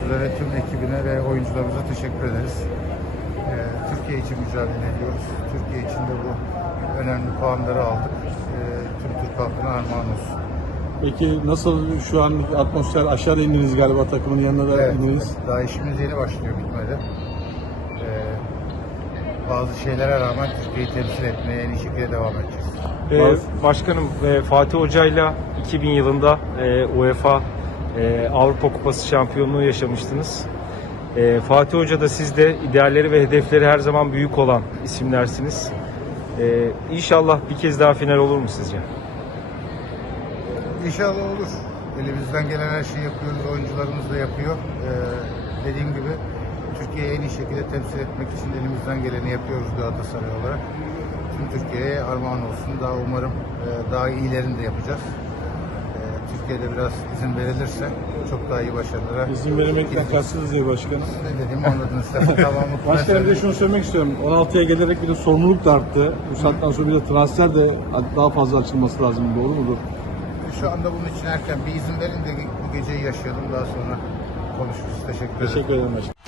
Tüm ekibine ve oyuncularımıza teşekkür ederiz. Türkiye için mücadele ediyoruz. Türkiye için de bu önemli puanları aldık. Tüm Türk halkına armağan olsun. Peki nasıl şu an atmosfer, aşağıda indiniz galiba, takımın yanına da indiniz? Daha işimiz yeni başlıyor, bitmedi. Bazı şeylere rağmen Türkiye'yi temsil etmeye en iyi şekilde devam edeceğiz. Başkanım, Fatih Hoca'yla 2000 yılında UEFA Avrupa Kupası şampiyonluğu yaşamıştınız. Fatih Hoca da siz de idealleri ve hedefleri her zaman büyük olan isimlersiniz. İnşallah bir kez daha final olur mu sizce? İnşallah olur. Elimizden gelen her şeyi yapıyoruz, oyuncularımız da yapıyor. Dediğim gibi Türkiye'yi en iyi şekilde temsil etmek için elimizden geleni yapıyoruz Galatasaray olarak. Tüm Türkiye'ye armağan olsun. Daha umarım daha iyilerini de yapacağız. Türkiye'de biraz izin verilirse çok daha iyi başarılara. İzin vermekten kastınız diye başkanım. Ne dediğimi anladınız. Tamamı. Başkanım, bir de şunu söylemek istiyorum. 16'ya gelerek bir de sorumluluk da arttı. Bu saatten sonra bir de transfer de daha fazla açılması lazım. Doğru mudur? Şu anda bunun için erken. Bir izin verin de bu geceyi yaşayalım. Daha sonra konuşuruz. Teşekkür ederim. Teşekkür ederim başkanım.